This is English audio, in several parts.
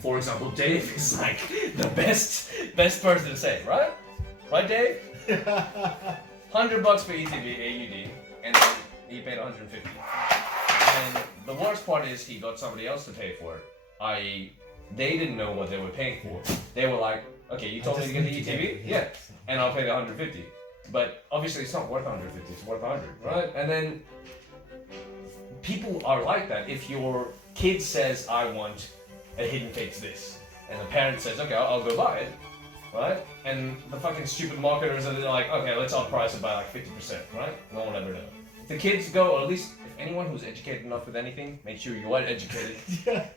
For example, Dave is like the best person to say, right? Right, Dave? $100 for ETB, AUD, and then he paid 150. And the worst part is he got somebody else to pay for it. I.e., they didn't know what they were paying for. They were like, okay, you told me to get the ETB? Yeah. And I'll pay the 150. But obviously it's not worth 150, it's worth 100, right? And then people are like that. If your kid says, I want a Hidden Fates this, and the parent says, okay, I'll go buy it, right? And the fucking stupid marketers are like, okay, let's outprice it by like 50%, right? No one ever knows. If the kids go, or at least if anyone who's educated enough with anything, make sure you are educated. Yeah.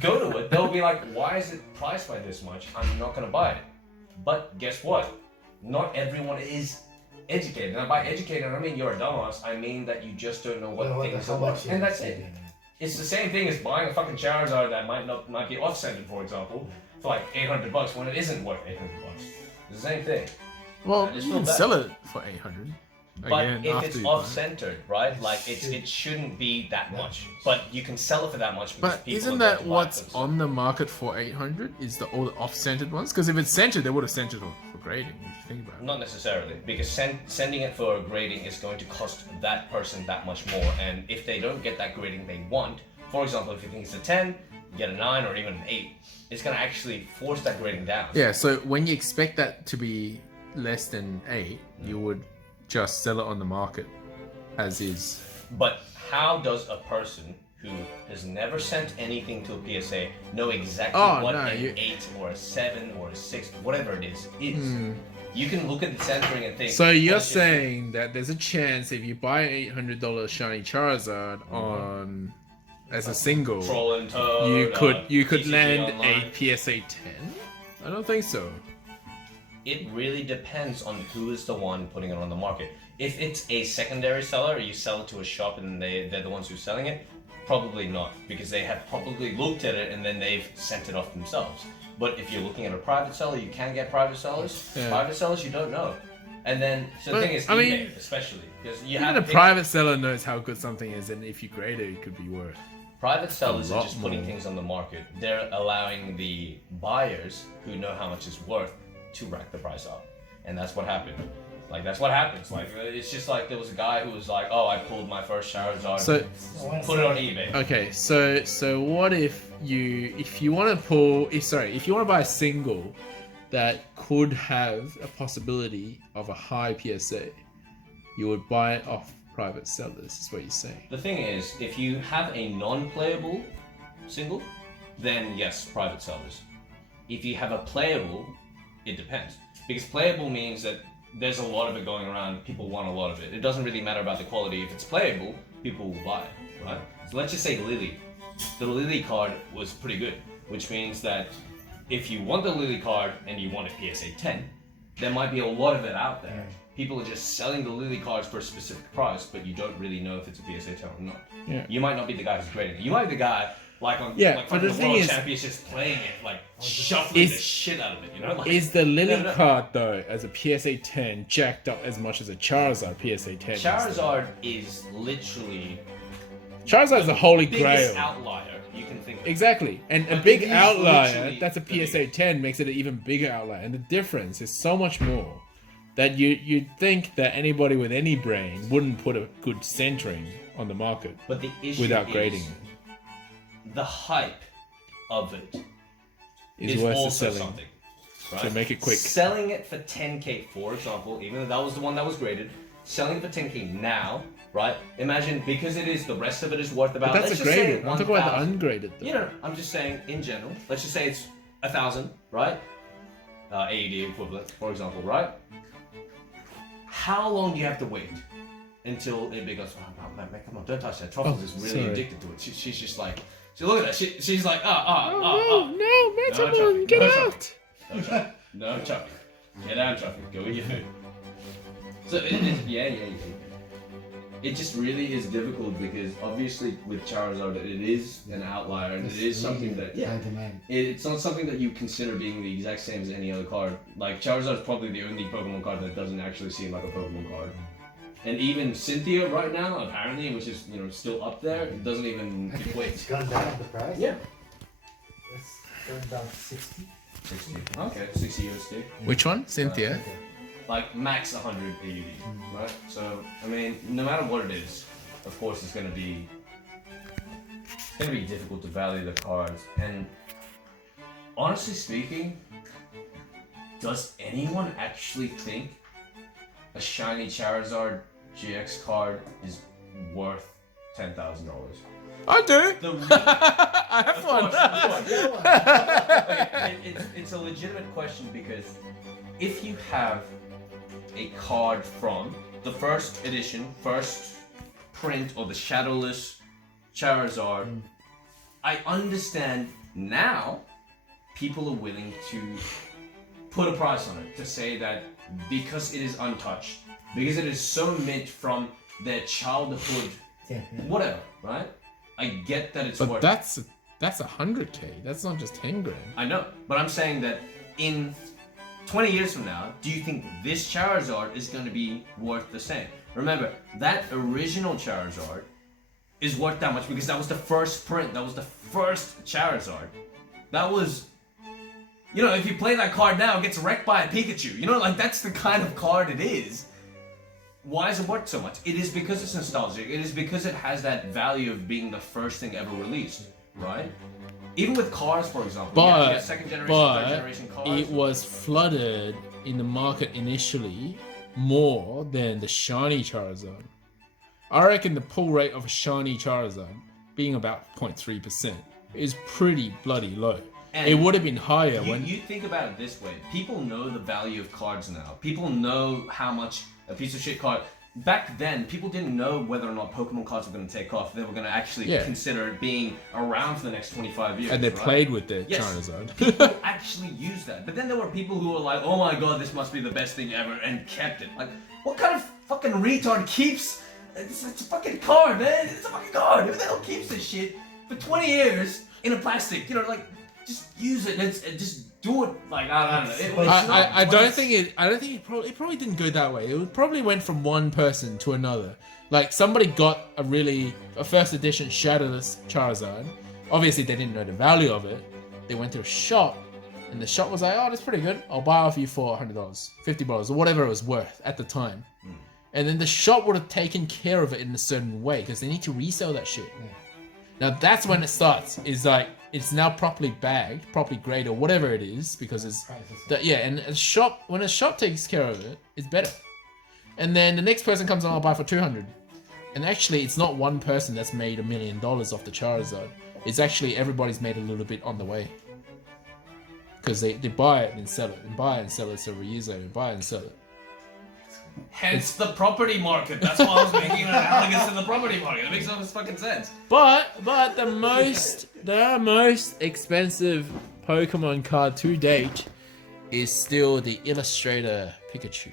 Go to it, they'll be like, why is it priced by this much? I'm not gonna buy it. But guess what? Not everyone is educated. And by educated, I don't mean you're a dumbass. I mean that you just don't know what things are worth. And that's it. It's the same thing as buying a fucking Charizard that might be off-centered, for example, for like $800 when it isn't worth $800. It's the same thing. Well, you can sell it for 800. But if it's off-centered, right? Like it shouldn't be that much. But you can sell it for that much. Because but people isn't that what's on the market for 800? Is all the off-centered ones? Because if it's centered, they would have centered it for grading. If you think about it. Not necessarily, because sending it for grading is going to cost that person that much more. And if they don't get that grading they want, for example, if you think it's a 10, you get a 9 or even an 8. It's going to actually force that grading down. Yeah. So when you expect that to be less than 8, you would just sell it on the market as is. But how does a person who has never sent anything to a PSA know exactly what an 8 or a 7 or a 6, whatever it is? You can look at the centering and think. So you're saying that there's a chance if you buy an $800 Shiny Charizard on as a single, Troll and Toad, you could TCG land online. a PSA 10? I don't think so. It really depends on who is the one putting it on the market. If it's a secondary seller, you sell it to a shop and they're the ones who's selling it, probably not, because they have probably looked at it and then they've sent it off themselves. But if you're looking at a private seller, you can get private sellers. Yeah. Private sellers, you don't know. And then, so the thing is, eBay, especially, because you have a private seller knows how good something is, and if you grade it, it could be worth. Private sellers are just putting things on the market. They're allowing the buyers who know how much it's worth to rack the price up, and that's what happened. Like that's what happens. Like it's just like there was a guy who was like, "Oh, I pulled my first Charizard, put it on eBay." Okay, so what if you want to if you want to buy a single that could have a possibility of a high PSA, you would buy it off private sellers. Is what you're saying? The thing is, if you have a non-playable single, then yes, private sellers. If you have a playable, it depends. Because playable means that there's a lot of it going around, people want a lot of it. It doesn't really matter about the quality. If it's playable, people will buy it, right? So let's just say Lily. The Lily card was pretty good, which means that if you want the Lily card and you want a PSA 10, there might be a lot of it out there. People are just selling the Lily cards for a specific price, but you don't really know if it's a PSA 10 or not. Yeah. You might not be the guy who's grading it. You might be the guy like on but the World Championships playing it, like shuffling the shit out of it, you know? Like, is the Lily card though, as a PSA 10, jacked up as much as a Charizard PSA 10? Charizard is literally Charizard's the holy grail. Biggest outlier you can think of. Exactly, and a big outlier that's a PSA 10 makes it an even bigger outlier, and the difference is so much more that you'd think that anybody with any brain wouldn't put a good centering on the market, but the issue without grading it. The hype of it is worth also selling. Something, right? So make it quick. Selling it for 10k, for example, even though that was the one that was graded, selling it for 10k now, right? Imagine, because it is, the rest of it is worth about. But that's a graded. I'm talking about the ungraded. Though. You know, I'm just saying in general. Let's just say it's 1,000, right? AED equivalent, for example, right? How long do you have to wait until it becomes? Oh, man, come on, don't touch that. Truffles is really addicted to it. She's just like. So look at that. She's like, no, Metamon, get out! No, Chucky. Get out, Chucky. Go eat your food. So, yeah. It just really is difficult because obviously with Charizard, it is an outlier and it is something that, it's not something that you consider being the exact same as any other card. Like, Charizard is probably the only Pokemon card that doesn't actually seem like a Pokemon card. And even Cynthia right now, apparently, which is still up there, it doesn't even equate. It's gone down the price? Yeah. It's going down to 60. 60. Okay, 60 USD. Which one? Cynthia? Like max 100 AUD, right? So I mean, no matter what it is, of course it's gonna be difficult to value the cards. And honestly speaking, does anyone actually think a Shiny Charizard GX card is worth $10,000? I do. I have one. It's a legitimate question because if you have a card from the first edition, first print, or the shadowless Charizard, I understand now people are willing to put a price on it, to say that because it is untouched, because it is so mint from their childhood, whatever, right? I get that it's But worth. that's 100K. That's not just 10 grand. I know, but I'm saying that in 20 years from now, do you think this Charizard is going to be worth the same? Remember, that original Charizard is worth that much because that was the first print. That was the first Charizard. That was, you know, if you play that card now, it gets wrecked by a Pikachu. You know, like that's the kind of card it is. Why is it worth so much? It is because it's nostalgic. It is because it has that value of being the first thing ever released, right? Even with cars, for example, you get second generation, third generation cars. It was flooded in the market initially more than the Shiny Charizard. I reckon the pull rate of a Shiny Charizard being about 0.3% is pretty bloody low. And it would have been higher when... You think about it this way. People know the value of cards now. People know how much a piece of shit card... Back then, people didn't know whether or not Pokemon cards were going to take off. They were going to actually consider it being around for the next 25 years. And they played with their Charizard. People actually used that. But then there were people who were like, oh my god, this must be the best thing ever, and kept it. Like, what kind of fucking retard keeps... It's a fucking card, man. It's a fucking card. Who the hell keeps this shit for 20 years in a plastic? You know, like, just use it and just do it. Like, I don't know. I don't think it probably didn't go that way. It probably went from one person to another. Like, somebody got a first edition Shadowless Charizard. Obviously, they didn't know the value of it. They went to a shop, and the shop was like, oh, that's pretty good. I'll buy off you for $100, $50, or whatever it was worth at the time. And then the shop would have taken care of it in a certain way because they need to resell that shit. Now that's when it starts. It's like it's now properly bagged, properly graded, or whatever it is, because it's and when a shop takes care of it, it's better. And then the next person comes on, I'll buy for $200. And actually, it's not one person that's made $1 million off the Charizard. It's actually everybody's made a little bit on the way. Because they buy it and sell it, and buy it and sell it several years later, and buy it and sell it. Hence the property market. That's why I was making an analogous to the property market. It makes no fucking sense. But the most expensive Pokemon card to date is still the Illustrator Pikachu.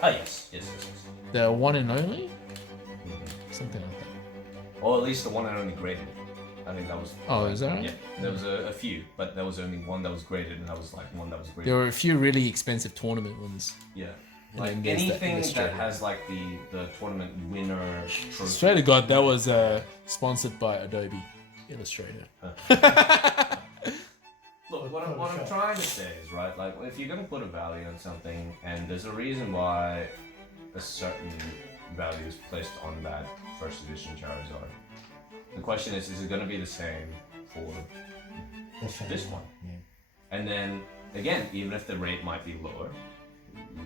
Oh yes. The one and only? Something like that. Or at least the one and only graded. I think that was... Oh, is that right? Yeah, there was a few, but there was only one that was graded, and that was like one that was graded. There were a few really expensive tournament ones. Yeah. Like anything that has like the tournament winner trophy. Straight to God, that was sponsored by Adobe Illustrator. Look, what I'm trying to say is, right, like if you're gonna put a value on something, and there's a reason why a certain value is placed on that first edition Charizard. The question is it gonna be the same for this one? Yeah. And then again, even if the rate might be lower,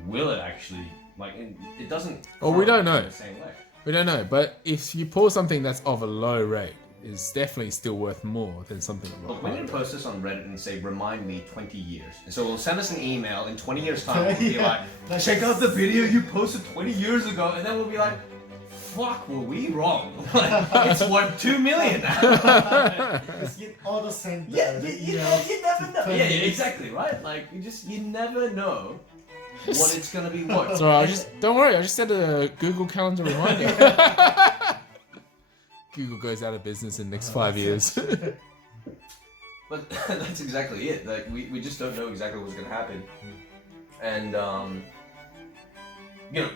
will it actually, like, it doesn't... Oh, we don't know. The same way. We don't know, but if you pull something that's of a low rate, it's definitely still worth more than something of a Look, high we're going rate. to post this on Reddit and say, remind me 20 years. And so we'll send us an email in 20 years' time. We'll be like, check out the video you posted 20 years ago. And then we'll be like, fuck, were we wrong? It's worth $2 million now. Because you auto send You never know. Yeah, exactly, right? Like, you never know what it's gonna be worth. So don't worry, I just set a Google Calendar reminder. Google goes out of business in the next 5 years. But that's exactly it. Like we just don't know exactly what's gonna happen. And you know,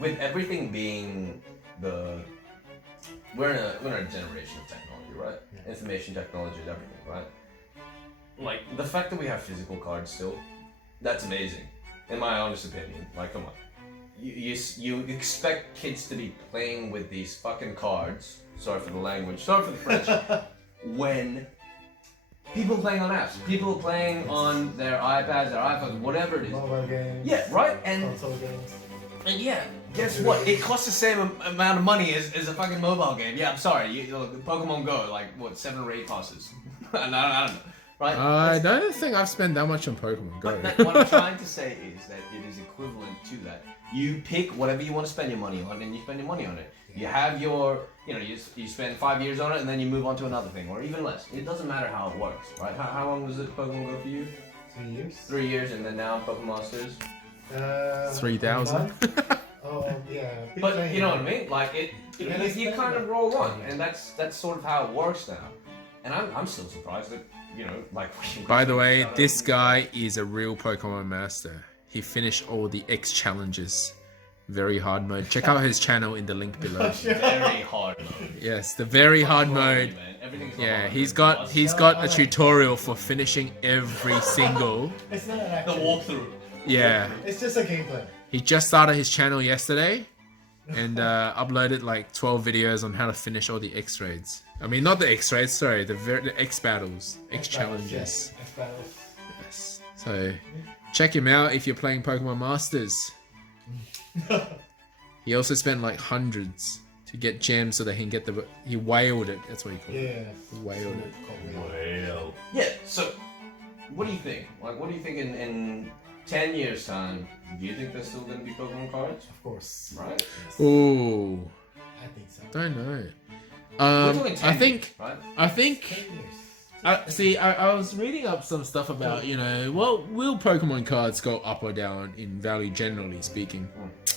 with everything being we're in a generation of technology, right? Yeah. Information technology is everything, right? Like, the fact that we have physical cards still, that's amazing. In my honest opinion. Like, come on. You expect kids to be playing with these fucking cards, sorry for the language, sorry for the French, when people are playing on apps, people are playing on their iPads, their iPhones, whatever it is. Mobile games. Yeah, right? Console games. And yeah, guess what? It costs the same amount of money as a fucking mobile game. Yeah, I'm sorry. Pokemon Go, like, what, 7 or 8 passes? I don't know. Right? I don't think I've spent that much on Pokemon Go. But what I'm trying to say is that it is equivalent to that. You pick whatever you want to spend your money on, and you spend your money on it. You have your, you spend 5 years on it, and then you move on to another thing, or even less. It doesn't matter how it works, right? How long was it Pokemon Go for you? 3 years. 3 years, and then now Pokemon Masters. 3,000. Oh yeah. But you know what I mean? Like you kind of roll on, and that's sort of how it works now. And I'm still surprised that like. By the way, this guy is a real Pokemon master. He finished all the X challenges. Very hard mode. Check out his channel in the link below. Very hard mode. Yes, the very hard mode. Yeah, he's got a tutorial for finishing every single. It's not an the actual. walkthrough. Yeah. It's just a gameplay. He just started his channel yesterday and uploaded like 12 videos on how to finish all the X raids. I mean, not the X raids, sorry, the X battles, X challenges. Yes. X battles. Yes. So check him out if you're playing Pokemon Masters. He also spent like hundreds to get gems so that he can get he whaled it. That's what he called it. Yeah. He whaled it. Well. Yeah. So, what do you think? Like, what do you think in 10 years' time? Do you think there's still going to be Pokemon cards? Of course. Right. Ooh. I think so. Don't know. We're talking 10 I think. years, right? I think. 10 years. I was reading up some stuff about, will Pokemon cards go up or down in value generally speaking?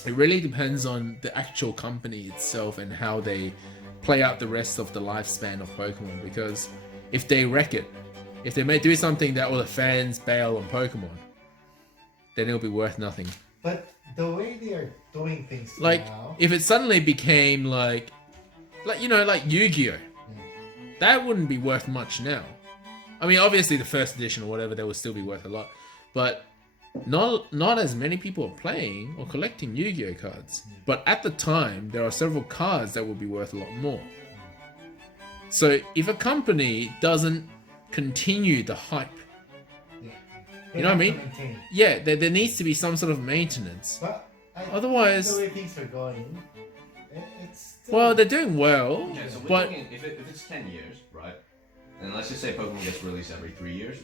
It really depends on the actual company itself and how they play out the rest of the lifespan of Pokemon. Because if they wreck it, if they may do something that all the fans bail on Pokemon, then it'll be worth nothing. But the way they are doing things Like, now. if it suddenly became like Yu-Gi-Oh! That wouldn't be worth much now. I mean, obviously the first edition or whatever, that would still be worth a lot. But not as many people are playing or collecting Yu-Gi-Oh! Cards. But at the time, there are several cards that would be worth a lot more. So if a company doesn't continue the hype, you know what I mean? Yeah, there needs to be some sort of maintenance. But Otherwise, the way things are going, it's still... well, they're doing well, Okay, so we're but talking, if it's 10 years, right? And let's just say Pokemon gets released every 3 years.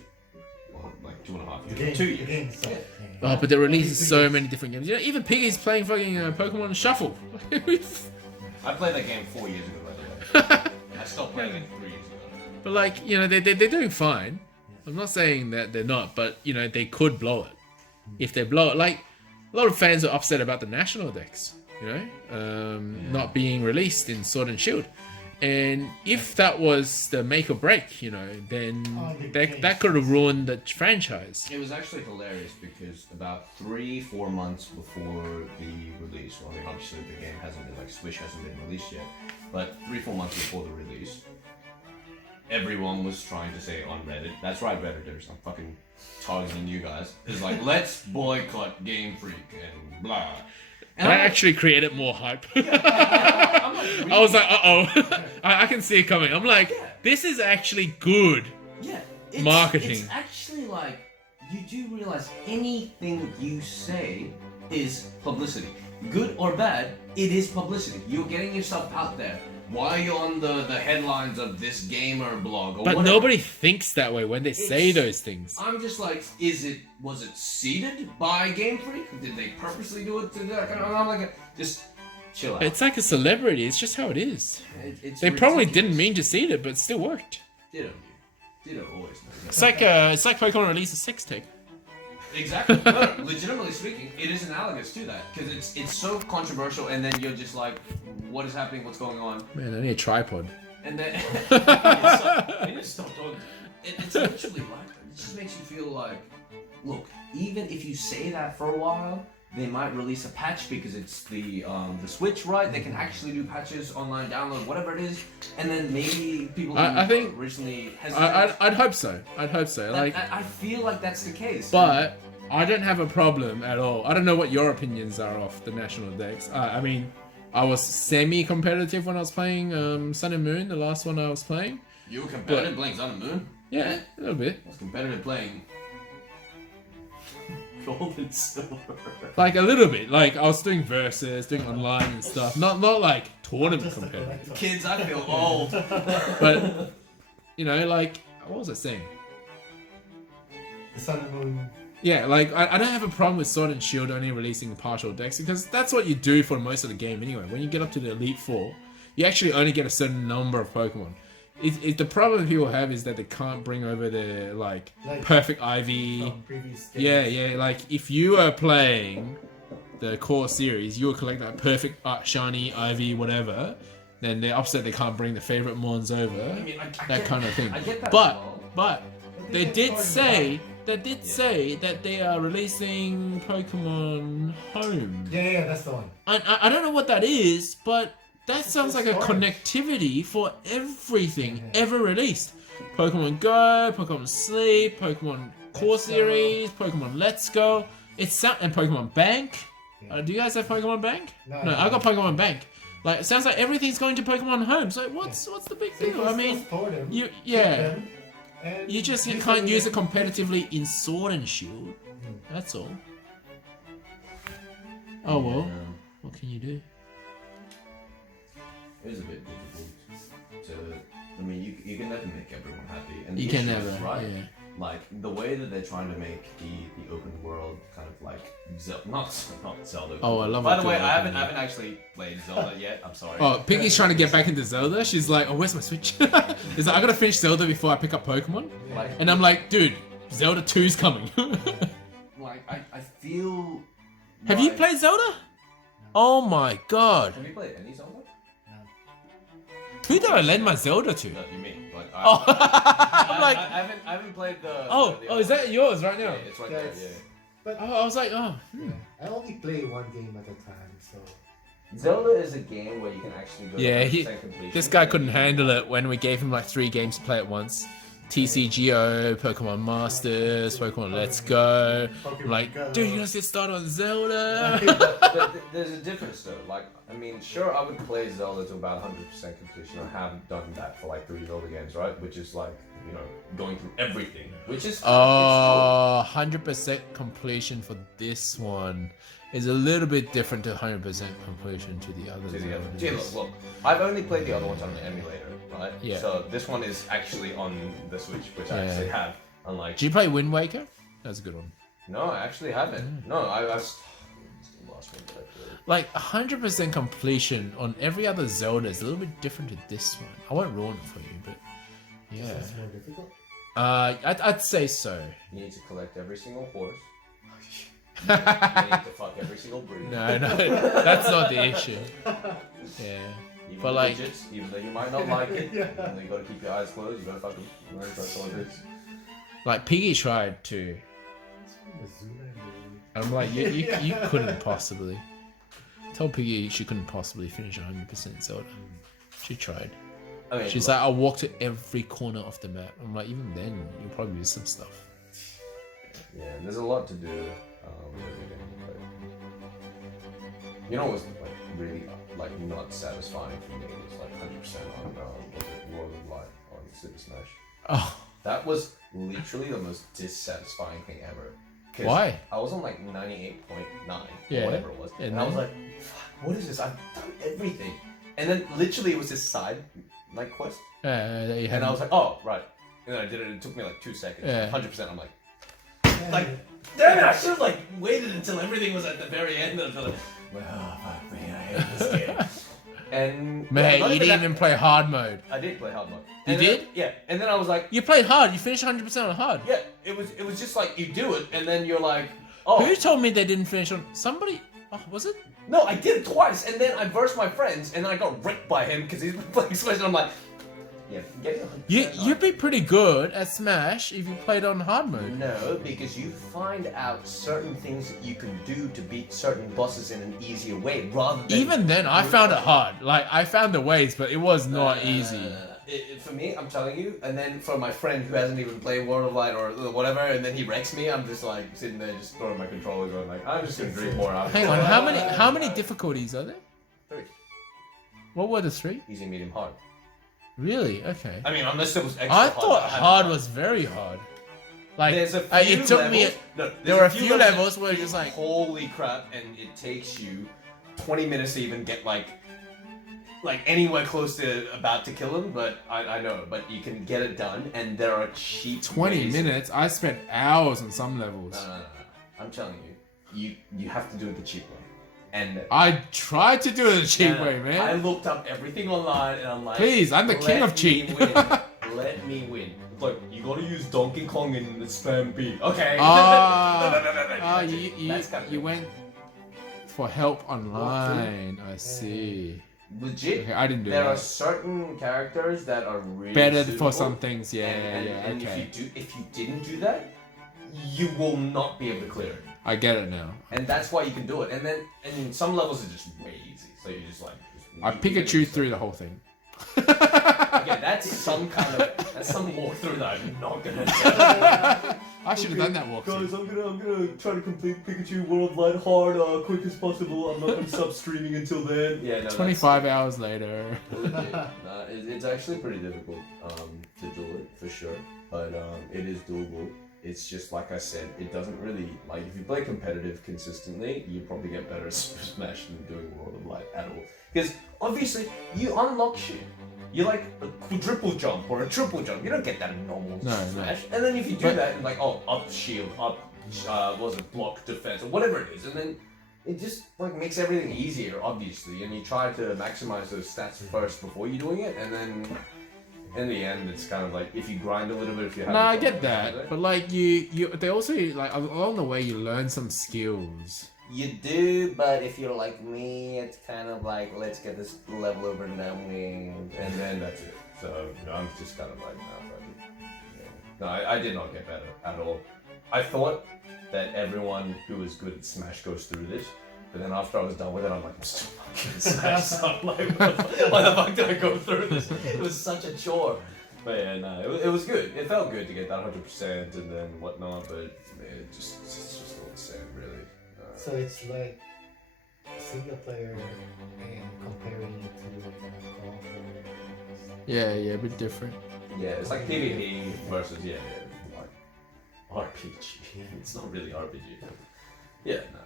Well, like 2.5 years. 2 years. The game sucks. oh, but they're releasing so many different games. Even Piggy's playing fucking Pokemon Shuffle. I played that game 4 years ago, by the way. I stopped playing it 3 years ago. But like, they're doing fine. I'm not saying that they're not, but they could blow it. If they blow it, like a lot of fans are upset about the national decks, not being released in Sword and Shield. And if that was the make or break, then that could have ruined the franchise. It was actually hilarious because about 3-4 months before the release, well, I mean, obviously the game hasn't been, Switch hasn't been released yet, but 3-4 months before the release, everyone was trying to say on Reddit, that's right, Redditors, I'm fucking targeting you guys, is like, let's boycott Game Freak and blah. And That actually created more hype. I'm like, I was like, uh-oh. I can see it coming. I'm like, this is actually good. Yeah, marketing. It's actually like, you do realize anything you say is publicity. Good or bad, it is publicity. You're getting yourself out there. Why are you on the headlines of this gamer blog or But whatever? nobody thinks that way when they say those things. I'm just like, was it seeded by Game Freak? Did they purposely do it to that? I'm like, just chill out. It's like a celebrity. It's just how it is. It's They probably ridiculous. didn't mean to seed it, but it still worked. Ditto, dude. Ditto always knows. It's like Pokemon released a sex tape. Exactly. No, legitimately speaking, it is analogous to that because it's so controversial, and then you're just like, what is happening? What's going on? Man, I need a tripod. And then I need to stop talking. It's literally like that. It just makes you feel like, look, even if you say that for a while, they might release a patch because it's the Switch, right? They can actually do patches, online download, whatever it is, and then maybe people I think originally hesitant. I'd hope so. I'd hope so. Like, I feel like that's the case. but I don't have a problem at all. I don't know what your opinions are of the national decks. I mean, I was semi-competitive when I was playing Sun and Moon, the last one I was playing. You were competitive playing Sun and Moon? Yeah, a little bit. I was competitive playing Gold and Silver. Like a little bit. Like I was doing versus, doing online and stuff. Not like tournament competitive. Kids, I feel old. But you know, like what was I saying? The Sun and Moon. Yeah, like I don't have a problem with Sword and Shield only releasing partial decks because that's what you do for most of the game anyway. When you get up to the Elite Four, you actually only get a certain number of Pokemon. The problem people have is that they can't bring over the like perfect IV. From previous games. Yeah. Like if you are playing the core series, you will collect that perfect shiny IV whatever. Then they're upset they can't bring the favorite Mons over. I mean, that kind of thing. I get that But they did say that they are releasing Pokemon Home. Yeah, that's the one. I don't know what that is, but that sounds like a connectivity for everything ever released. Pokemon Go, Pokemon Sleep, Pokemon Core Series, Pokemon Let's Go. And Pokemon Bank. Do you guys have Pokemon Bank? No, I got Pokemon Bank. Like, it sounds like everything's going to Pokemon Home. So what's the big deal? I mean, you just can't use it competitively in Sword and Shield. That's all. Oh well, what can you do? It is a bit difficult to. I mean, you can never make everyone happy, and You the can issue never, is, right? yeah. Like the way that they're trying to make the open world kind of like not Zelda. Oh, I love it. By the way, I haven't actually played Zelda yet. I'm sorry. Oh, Piggy's trying to get back into Zelda. She's like, oh, where's my Switch? He's like, I gotta finish Zelda before I pick up Pokemon. Like, And I'm like, dude, Zelda 2's coming. like I feel. Have you played Zelda? Oh my god. Have you played any Zelda? Who did I lend my Zelda to? No, you mean like. Oh, I'm like, I haven't played the. oh, is that yours right now? Yeah, it's right there. Yeah. But Oh, I was like, oh. I only play one game at a time, so. Zelda is a game where you can actually go. Yeah, to he, 100% completion. this guy couldn't handle it when we gave him like 3 games to play at once. TCGO, Pokemon Masters, Pokemon Let's Go. I'm like, dude, you gotta get started on Zelda. There's a difference though. Like, I mean, sure, I would play Zelda to about 100% completion. I haven't done that for like 3 Zelda games, right? Which is like, you know, going through everything. Which is 100% completion for this one is a little bit different to 100% completion to the others. Look, I've only played the other ones on the emulator, right? Yeah. So this one is actually on the Switch, which I actually have. Unlike. Did you play Wind Waker? That's a good one. No, I actually haven't. No, I was. The last one that I played. Like 100% completion on every other Zelda is a little bit different to this one. I won't ruin it for you, but yeah. That's more difficult. I'd say so. You need to collect every single horse. You need to fuck every single breed. No, that's not the issue. Yeah. Even But the like, digits, even though you might not like it, Yeah. even though you gotta keep your eyes closed, you gotta fuck them. You gotta trust all this. like Piggy tried to. I'm like, you couldn't possibly. I told Piggy she couldn't possibly finish 100% Zelda. She tried. I mean, She's like, I'll walk to every corner of the map. I'm like, even then, you'll probably miss some stuff. yeah, there's a lot to do. With everything, but you know what's like really like not satisfying for me is like 100% on was it World of Light on Super Smash. Oh, That was literally the most dissatisfying thing ever. 'Cause why? I was on like 98.9 Yeah. or whatever it was, and I was like, "Fuck, what is this? I've done everything." And then literally it was this side like quest, that you had. and I was like, "Oh, right." And then I did it. It took me like 2 seconds. Yeah. 100%. I'm like, damn it! I should have like waited until everything was at the very end. Until like, well, fuck me, I hate this game. And Mate, not you didn't that- even play hard mode. I did play hard mode. You And then- did? Yeah. And then I was like, You played hard. You finished 100% on hard. yeah. It was just like you do it, and then you're like, oh. Who told me they didn't finish on somebody? Oh, was it? No, I did it twice, and then I versed my friends, and then I got wrecked by him because he's been playing Smash, and I'm like, Yeah, getting 100% You'd be pretty good at Smash if you played on hard mode. No, because you find out certain things that you can do to beat certain bosses in an easier way, rather than... Even then, I found it hard. Like, I found the ways, but it was not easy. For me, I'm telling you, and then for my friend who hasn't even played World of Light or whatever, and then he wrecks me, I'm just like sitting there just throwing my controller going like, I'm just gonna drink more out of it. Hang on, how many difficulties are there? 3. What were the 3? Easy, medium, hard. Really? Okay. I mean, unless it was extra I hard. thought hard was very hard. Like, There's a few it took levels, me. no, There were a few levels where it's just like, holy crap, and it takes you 20 minutes to even get like anywhere close to about to kill him, but I know, but you can get it done, and there are cheap 20 ways. minutes. I spent hours on some levels. No. I'm telling you, you have to do it the cheap way. And I tried to do it the cheap way, man. I looked up everything online, and I'm like, please, I'm the king of cheap. Let me win. It's like, you gotta use Donkey Kong in the spam B. Okay. You went for help online. I see. Legit. Okay, I didn't do there that. are certain characters that are really better suitable, for some things. Yeah, and okay. if you didn't do that, you will not be able to clear it. I get it now. And that's why you can do it. And some levels are just way easy. So you just like. I Pikachu through the whole thing. Okay, that's some walkthrough that I'm not gonna do. I should have done that walkthrough. Guys, I'm gonna try to complete Pikachu World Light hard, quick as possible. I'm not gonna stop streaming until then. Yeah, no. 25 hours later. It's actually pretty difficult to do it for sure, but it is doable. It's just like I said, it doesn't really like if you play competitive consistently, you probably get better at Super Smash than doing World of Light at all. Because obviously you unlock shit. You like a quadruple jump or a triple jump. You don't get that in normal Smash. And then if you do that, and like up shield, up block defense or whatever it is, and then it just like makes everything easier, obviously. And you try to maximize those stats first before you're doing it, and then. In the end, it's kind of like if you grind a little bit, if you have. No, I get that, but like they also like along the way you learn some skills. You do, but if you're like me, it's kind of like let's get this level over and done with, and then that's it. So I'm just kind of like, no, I did not get better at all. I thought that everyone who is good at Smash goes through this. But then after I was done with it, I'm like, I'm still not good at Smash. So I'm like, why the fuck did I go through this? It was such a chore. But yeah, no, it was good. It felt good to get that 100% and then whatnot, but it's just all the same, really. So it's like single player and comparing it to Yeah, a bit different. Yeah, it's like PvP versus, like RPG. It's not really RPG. Yeah, no.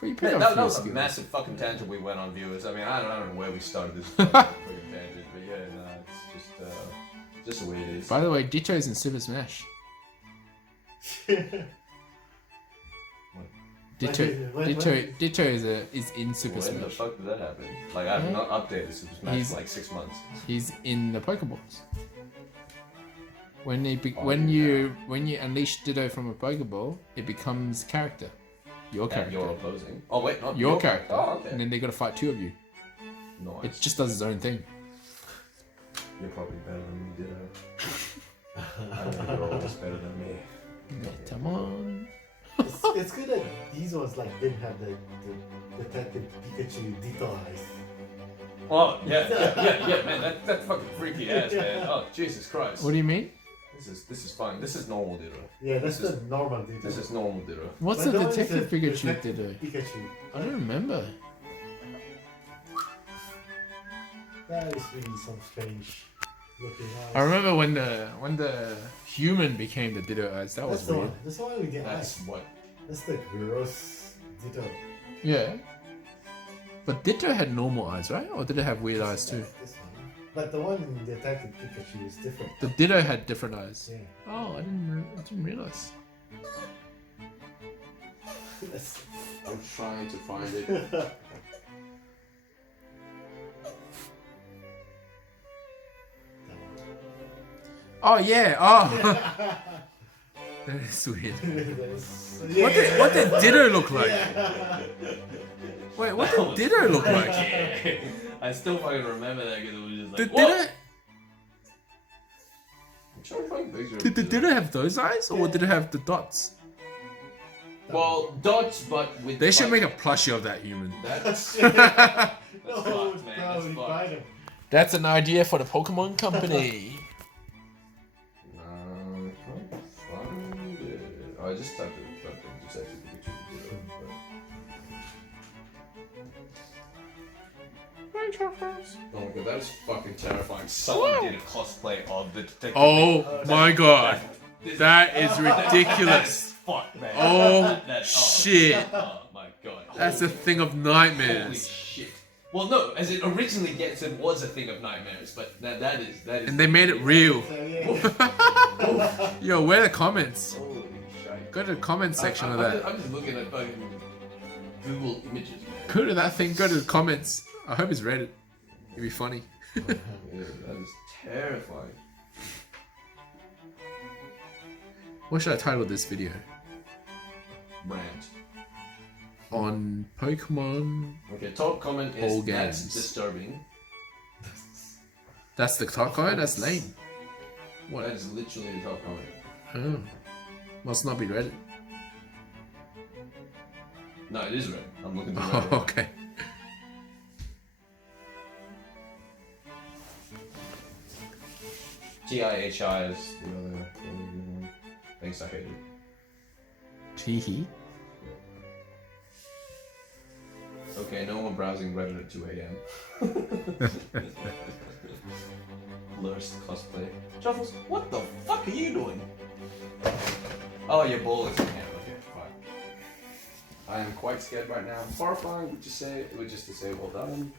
That was a massive fucking tangent we went on, viewers. I mean, I don't know where we started this fucking tangent, but yeah, no, it's just the way it is. By the way, Ditto's in Super Smash. Ditto is in Super Smash. When the fuck did that happen? Like, I have not updated Super Smash for like 6 months. He's in the Pokeballs. When you unleash Ditto from a Pokeball, it becomes character. Your character. You're opposing. Oh wait, not your character. Oh, okay. And then they gotta fight 2 of you. Nice. It just does its own thing. You're probably better than me, Ditto. I know you're always better than me. Come on. It's good that these ones like didn't have the type of Pikachu Ditto eyes. Oh yeah, man, that's fucking freaky ass, man. Oh Jesus Christ. What do you mean? This is fine. This is normal Ditto. Yeah, that's the normal Ditto. This is normal Ditto. What's the detective Pikachu Ditto? Pikachu. I don't remember. That is really some strange looking eyes. I remember when the human became the Ditto eyes. That was weird. That's the one we get That's eyes. what. That's the gross Ditto. Yeah. But Ditto had normal eyes, right? Or did it have weird eyes too? This one. But the one in the attack with Pikachu is different. The Ditto had different eyes. Yeah. Oh, I didn't realize. I'm trying to find it. Oh yeah. Oh. That is weird. What did Ditto look like? Wait, what did Ditto look like? I still fucking remember that because it was just like. Ditto? Terrifying things are. Did it have those eyes, or did it have the dots? Well, dots, but with. They should make a plushie of that human. That's. No, fucked, man. no, That's we fucked. buy them. That's an idea for the Pokemon Company. Can't find it. Oh, I just typed it. Just actually Pikachu. Oh my god, that is fucking terrifying. Someone did a cosplay of the detective. Oh my god. That is That ridiculous. is fucked, man. Oh That- shit. Oh my god. That's a thing of Holy nightmares. shit. Well, no, as it originally gets, it was a thing of nightmares, but that is. And they made it real. So, yeah. Yo, where are the comments? Holy shit. Go to the comment section of that. I'm just looking at fucking Google images, man. Go to that thing, go to the comments. I hope it's Reddit. It'd be funny. Yeah, that is terrifying. What should I title this video? Rant. On Pokemon. Okay, top comment All is that's games. disturbing. That's the top comment? That's lame. That is literally the top comment. Oh. Must not be Reddit. No, it is red. I'm looking through Oh, Reddit. okay. TIHI is the other one. Thanks, I hate it. Teehee. Okay, no more browsing Reddit at 2 a.m. Lurst cosplay. Truffles, what the fuck are you doing? Oh, your ball is in hand. Okay, fine. I am quite scared right now. Horrifying, would you say? It was just to say well done.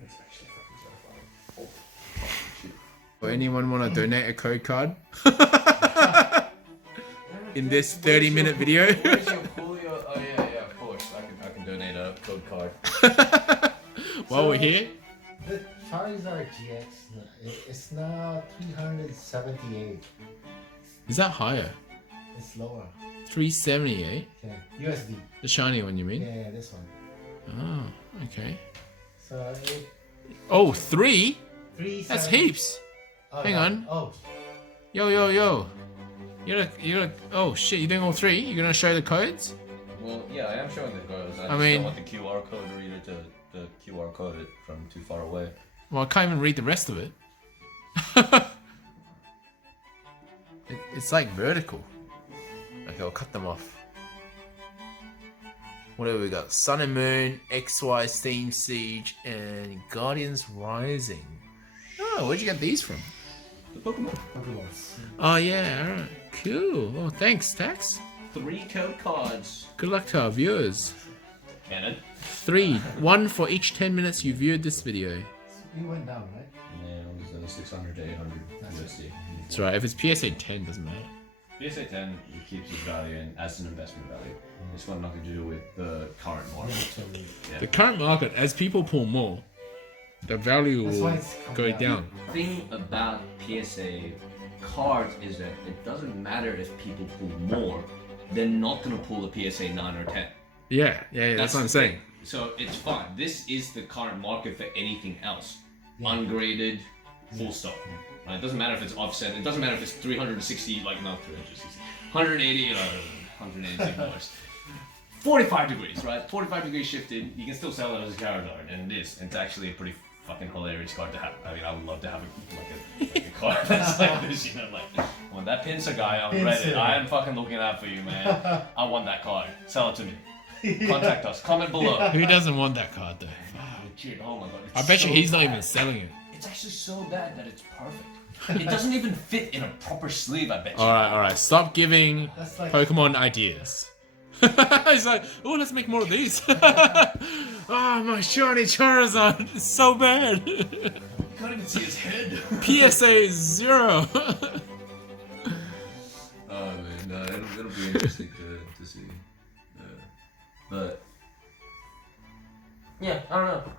That's actually fucking terrifying. Oh, shit. Anyone want to donate a code card? In this 30-minute video? Where's your Coolio? Oh yeah, of course. I can donate a code card. While we're here? The Charizard GX, it's now 378. Is that higher? It's lower. 378? Okay. USD. The shiny one, you mean? Yeah, this one. Oh, okay. So it, Oh, 3? 370. That's heaps. Oh, Hang yeah. on. Oh, Yo. You're gonna, oh shit, you're doing all 3? You're gonna show the codes? Well, yeah, I am showing the codes. I I just mean- don't want the QR code reader to the QR code it from too far away. Well, I can't even read the rest of it. It's like vertical. Okay, I'll cut them off. What have we got? Sun and Moon, XY, Steam Siege, and Guardians Rising. Oh, where'd you get these from? The Pokemon. Pokemons. Oh yeah, alright. Cool. Oh, thanks, Tax. 3 code cards. Good luck to our viewers. Cannon. 3. 1 for each 10 minutes you viewed this video. You went down, right? Yeah, it was 600 to 800 USD. That's right. If it's PSA 10, doesn't matter. PSA 10 keeps its value in as an investment value. It's got nothing to do with the current market. The current market, as people pull more, the value That's why will it's come go down. down. The thing about PSA cards is that it doesn't matter if people pull more, they're not going to pull a PSA 9 or 10. Yeah, that's what I'm the saying. thing. So it's fine. This is the current market for anything else. Yeah. Ungraded, full stop. Right? It doesn't matter if it's offset. It doesn't matter if it's 360, like not 360, 180, 180 dollars. 45 degrees, right? 45 degrees shifted. You can still sell it as a Charizard, and it is. It's actually a pretty fucking hilarious card to have. I mean, I would love to have a card that's like this, you know, like when that Pinsir guy on Reddit, Pinsir. I am fucking looking out for you, man. I want that card. Sell it to me. Contact us. Comment below. Who doesn't want that card though? Legit. Oh my god. I it's bet you so he's not bad. even selling it. It's actually so bad that it's perfect. It doesn't even fit in a proper sleeve, I bet you. Alright. Stop giving That's like Pokemon ideas. He's like, oh, let's make more of these. Oh, my shiny Charizard is so bad. You can't even see his head. PSA is 0. Oh man, no, it'll be interesting to see. But yeah, I don't know.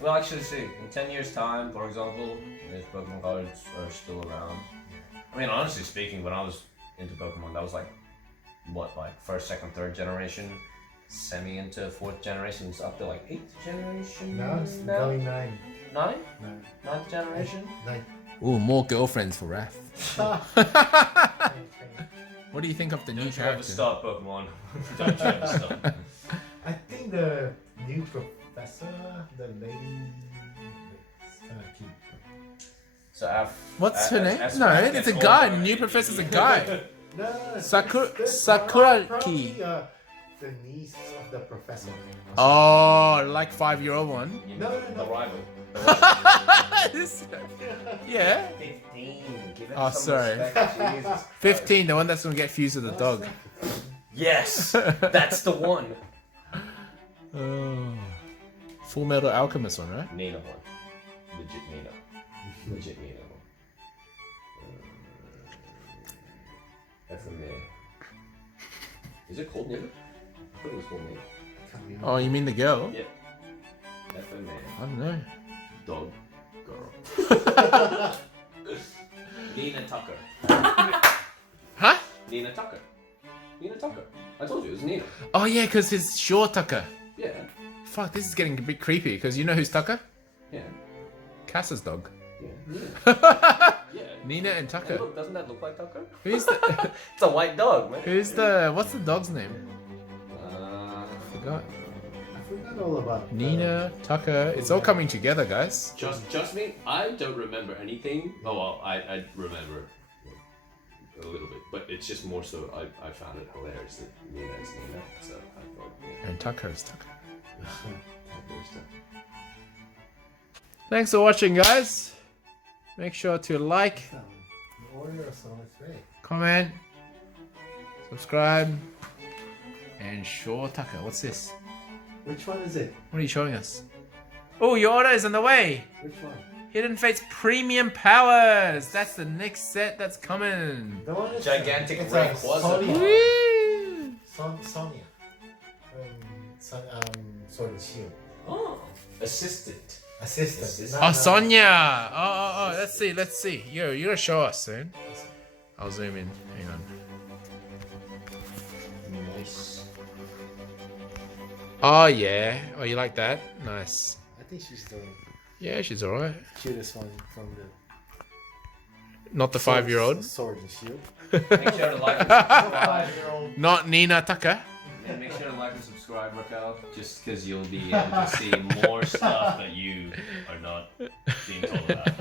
We'll actually see. In 10 years' time, for example, if Pokemon cards are still around. I mean, honestly speaking, when I was into Pokemon, that was like, what, like first, second, third generation. semi into 4th generation. It's up to like 8th generation. Now it's now? going 9. 9? Nine. 9th generation. 9. Ooh, more girlfriends for Raph. Okay. What do you think of the new Don't you ever character? stop, Pokemon. Don't you ever stop. I think the new professor, the lady, is kind of cute. So What's her name? No, it's a guy. The new professor's a guy. No, Sakuraki. Probably, the niece of the professor. Oh, like 5-year-old one. You No, know, no, the no. rival. This- yeah. 15. Give it Oh, some sorry. respect, Jesus. 15, the one that's gonna get fused with a dog. Yes, that's the one. Oh. Full Metal Alchemist one, right? Nina one. Legit Nina. Legit Nina one. FMA. Is it called Nina? I thought it was called Nina. Oh, you mean the girl? Yeah. FMA. I don't know. Dog. Girl. Nina Tucker. Huh? Nina Tucker. Nina Tucker. I told you it was Nina. Oh yeah, because his Shaw Tucker. Yeah. Fuck, this is getting a bit creepy. Because you know who's Tucker? Yeah. Cass's dog. Yeah. Nina. Yeah. Nina and And Tucker. look, doesn't that look like Tucker? Who's the? It's a white dog, man. Who's the? What's the dog's name? Forgot. I forgot all about Nina, Tucker. It's all coming together, guys. Just me. I don't remember anything. Oh well, I remember a little bit, but it's just more so I found it hilarious that Nina is Nina. So I thought, yeah, And Tucker is Tucker. there's that. Thanks for watching, guys. Make sure to like, the order of so it's great. comment, subscribe, and Shaw Tucker. What's this? Which one is it? What are you showing us? Oh, your order is on the way. Which one? Hidden Fate's Premium Powers. That's the next set that's coming. The one is Gigantic it's Rayquaza. Sonia. Woo! Sonia. Sword and Shield. Oh, assistant. Assistant. Oh, Sonia. Oh. Let's see. Yo, you gotta show us soon. I'll zoom in. Hang on. Nice. Oh yeah. Oh, you like that? Nice. I think she's the Yeah, she's alright. cutest one from the Not the 5-year-old. Sword and Shield. Make sure to like and subscribe. 5-year-old. Not Nina Tucker. And make sure to like and subscribe, Raquel, just because you'll be able to see more stuff that you are not being told about.